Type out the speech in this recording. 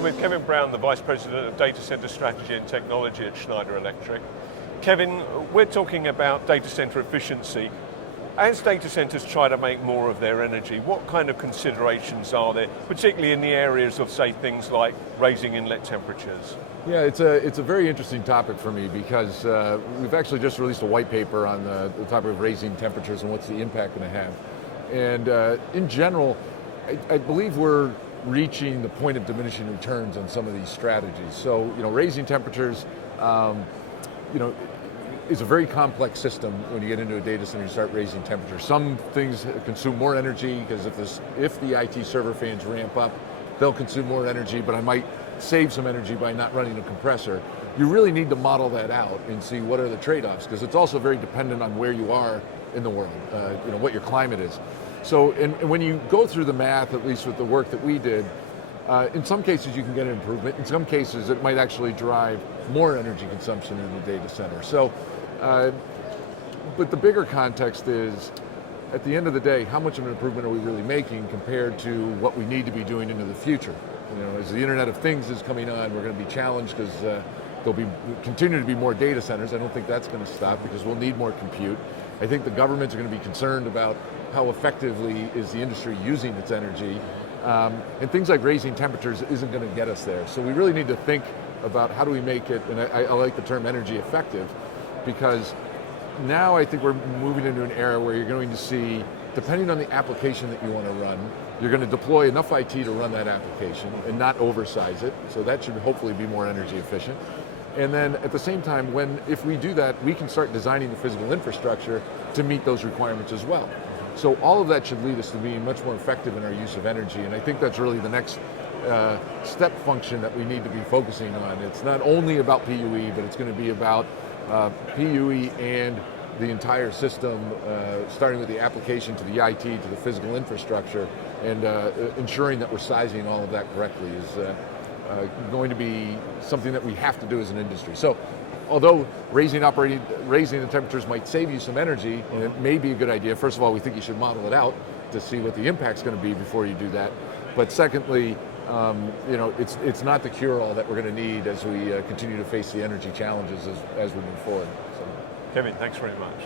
I'm with Kevin Brown, the Vice President of Data Center Strategy and Technology at Schneider Electric. Kevin, we're talking about data center efficiency. As data centers try to make more of their energy, what kind of considerations are there, particularly in the areas of, say, things like raising inlet temperatures? Yeah, it's a very interesting topic for me because we've actually just released a white paper on the topic of raising temperatures and what's the impact going to have. And in general, I believe we're reaching the point of diminishing returns on some of these strategies. So, raising temperatures, is a very complex system when you get into a data center and start raising temperatures. Some things consume more energy because if the IT server fans ramp up, they'll consume more energy, but I might save some energy by not running a compressor. You really need to model that out and see what are the trade-offs, because it's also very dependent on where you are in the world, what your climate is. So, and when you go through the math, at least with the work that we did, in some cases you can get an improvement. In some cases it might actually drive more energy consumption in the data center. So, but the bigger context is, at the end of the day, how much of an improvement are we really making compared to what we need to be doing into the future? As the Internet of Things is coming on, we're going to be challenged because there'll continue to be more data centers. I don't think that's going to stop because we'll need more compute. I think the governments are going to be concerned about how effectively is the industry using its energy. And things like raising temperatures isn't going to get us there. So we really need to think about how do we make it, and I like the term energy effective, because now I think we're moving into an era where you're going to see, depending on the application that you want to run, you're going to deploy enough IT to run that application and not oversize it. So that should hopefully be more energy efficient. And then at the same time, if we do that, we can start designing the physical infrastructure to meet those requirements as well. So all of that should lead us to being much more effective in our use of energy. And I think that's really the next step function that we need to be focusing on. It's not only about PUE, but it's going to be about PUE and the entire system, starting with the application to the IT to the physical infrastructure, and ensuring that we're sizing all of that correctly is going to be something that we have to do as an industry. So, although raising the temperatures might save you some energy, and it may be a good idea, first of all, we think you should model it out to see what the impact's going to be before you do that. But secondly, it's not the cure-all that we're going to need as we continue to face the energy challenges as we move forward. So. Kevin, thanks very much.